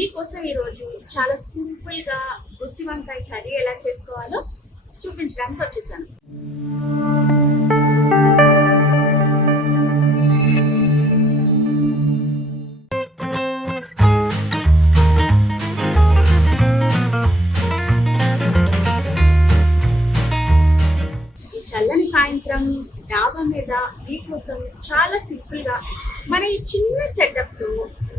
మీకోసం ఈరోజు చాలా సింపుల్గా గుత్తి వంకాయ కర్రీ ఎలా చేసుకోవాలో చూపించడానికి వచ్చేసాను. ఈ చల్లని సాయంత్రం డాబా మీద మీకోసం చాలా సింపుల్గా మన ఈ చిన్న సెటప్తో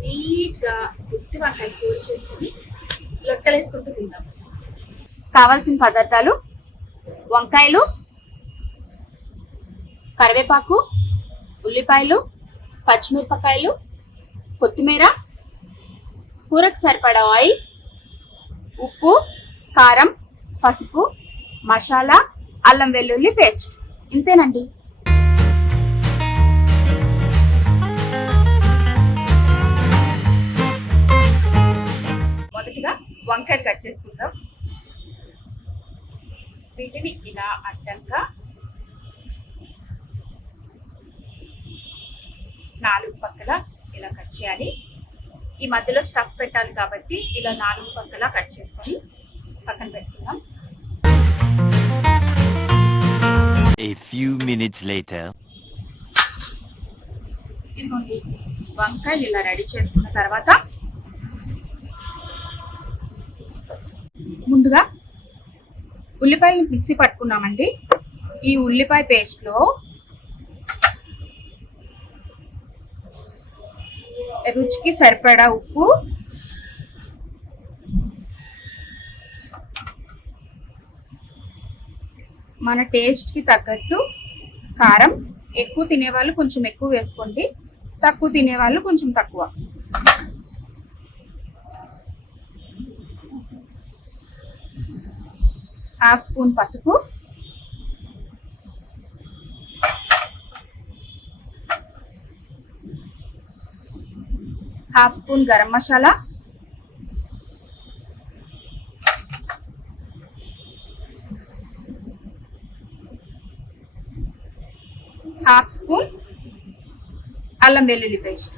నీట్గా గుత్తి వంకాయ కూర చేసుకుని లొట్టలేసుకుంటూ తిందాం. కావాల్సిన పదార్థాలు: వంకాయలు, కరివేపాకు, ఉల్లిపాయలు, పచ్చిమిరపకాయలు, కొత్తిమీర, కూరకు సరిపడా ఆయిల్, ఉప్పు, కారం, పసుపు, మసాలా, అల్లం వెల్లుల్లి పేస్ట్. ఇంతేనండి. మొదటిగా వంకాయలు కట్ చేసుకుందాం. వీటిని ఇలా అడ్డంగా 4 పక్కల ఇలా కట్ చేయాలి. ఈ మధ్యలో స్టఫ్ పెట్టాలి కాబట్టి ఇలా 4 పక్కల కట్ చేసుకొని పక్కన పెట్టుకుందాం. A few minutes later. ఇదిగోండి, వంకాయలు ఇలా రెడీ చేసుకున్న తర్వాత ముందుగా ఉల్లిపాయలు మిక్సీ పట్టుకున్నామండి. ఈ ఉల్లిపాయ పేస్ట్లో రుచికి సరిపడా ఉప్పు, మన టేస్ట్కి తగ్గట్టు కారం, ఎక్కువ తినేవాళ్ళు కొంచెం ఎక్కువ వేసుకోండి, తక్కువ తినేవాళ్ళు కొంచెం తక్కువ. హాఫ్ స్పూన్ పసుపు, half spoon garam masala, half spoon అల్లం వెల్లుల్లి పేస్ట్.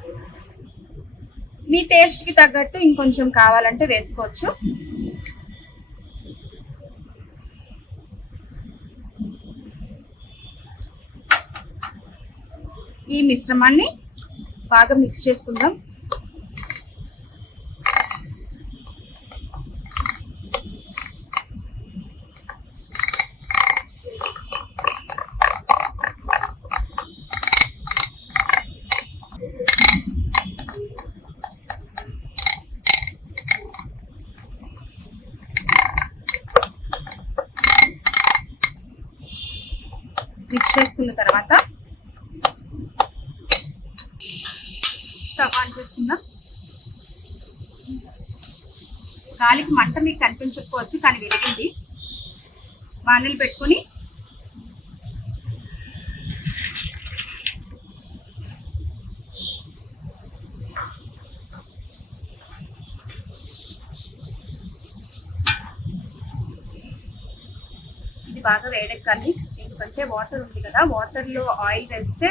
మీ టేస్ట్కి తగ్గట్టు ఇంకొంచెం కావాలంటే వేసుకోవచ్చు. ఈ మిశ్రమాన్ని బాగా మిక్స్ చేసుకుందాం. మిక్స్ చేసుకున్న తర్వాత స్టవ్ ఆన్ చేసుకుందాం. గాలికి మంట మీకు కనిపించకపోవచ్చు, కానీ వెలిగింది. బాణలు పెట్టుకొని ఇది బాగా వేడెక్కాలి. ఎందుకంటే వాటర్ ఉంది కదా, వాటర్లో ఆయిల్ వేస్తే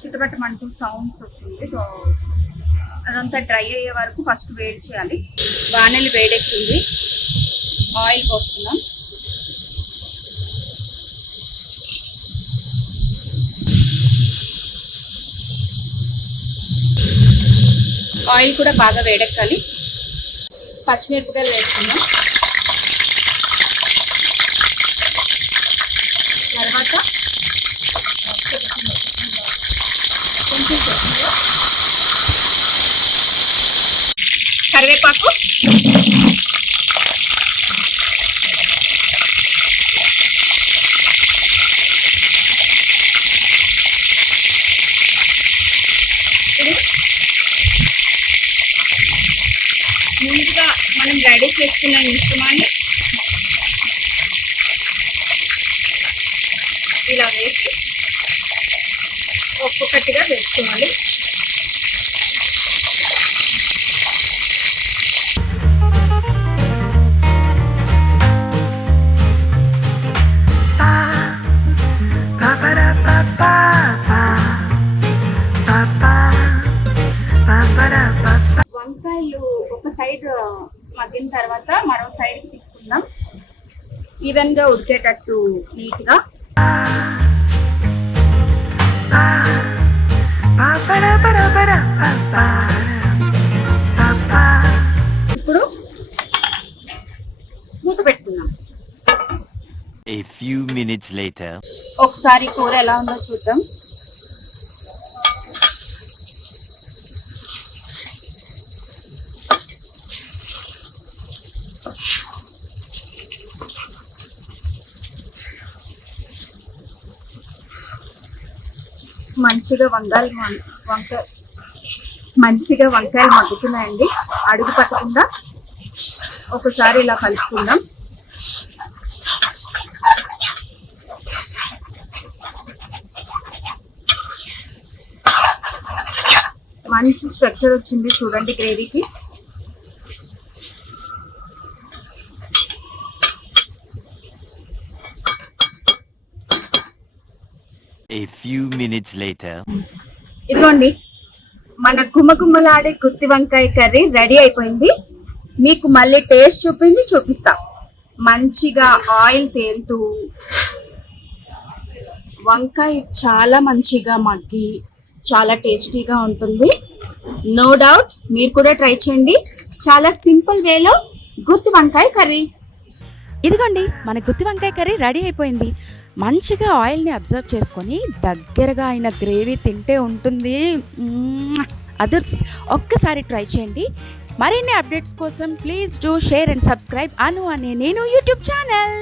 చిట్టబట్టమంటూ సౌండ్స్ వస్తుంది. సో అదంతా డ్రై అయ్యే వరకు ఫస్ట్ వేడి చేయాలి. బాణలి వేడెక్కింది, ఆయిల్ పోస్తున్నాం. ఆయిల్ కూడా బాగా వేడెక్కాలి. పచ్చిమిరపకాయలు వేస్తున్నాం. తర్వాత కరివేపాకు, ముందుగా మనం రెడీ చేసుకున్న మిశ్రమాన్ని ఇలా వేసి ఒక్కొక్కటిగా వేసుకోవాలి. వంకాయలు ఒక సైడ్ మగ్గిన తర్వాత మరో సైడ్ తిప్పుకుందాం, ఈవెన్ గా ఉడికేటట్టు నీట్ గా. ఇప్పుడు మూత పెట్టుకుందాం. A few minutes later. ఒకసారి కూర ఎలా ఉందో చూద్దాం. మంచిగా వంకాయలు మగ్గుతున్నాయండి. అడుగు పట్టకుండా ఒకసారి ఇలా కలుపుకుందాం. మంచి స్ట్రక్చర్ వచ్చింది చూడండి గ్రేవీకి. A few minutes later. ఇదిగోండి మన గుమ్మగుమ్మలాడే గుత్తి వంకాయ కర్రీ రెడీ అయిపోయింది. మీకు మళ్ళీ టేస్ట్ చూపిస్తా. మంచిగా ఆయిల్ తేలుతూ వంకాయ చాలా మంచిగా మగ్గి చాలా టేస్టీగా ఉంటుంది. నో డౌట్ మీరు కూడా ట్రై చేయండి. చాలా సింపుల్ వేలో గుత్తి వంకాయ కర్రీ. ఇదిగోండి మన గుత్తి వంకాయ కర్రీ రెడీ అయిపోయింది. మంచిగా ఆయిల్ని అబ్జర్వ్ చేసుకొని దగ్గరగా అయిన గ్రేవీ తింటే ఉంటుంది అదర్స్. ఒక్కసారి ట్రై చేయండి. మరిన్ని అప్డేట్స్ కోసం please do share and subscribe అను అనే నేను యూట్యూబ్ ఛానల్.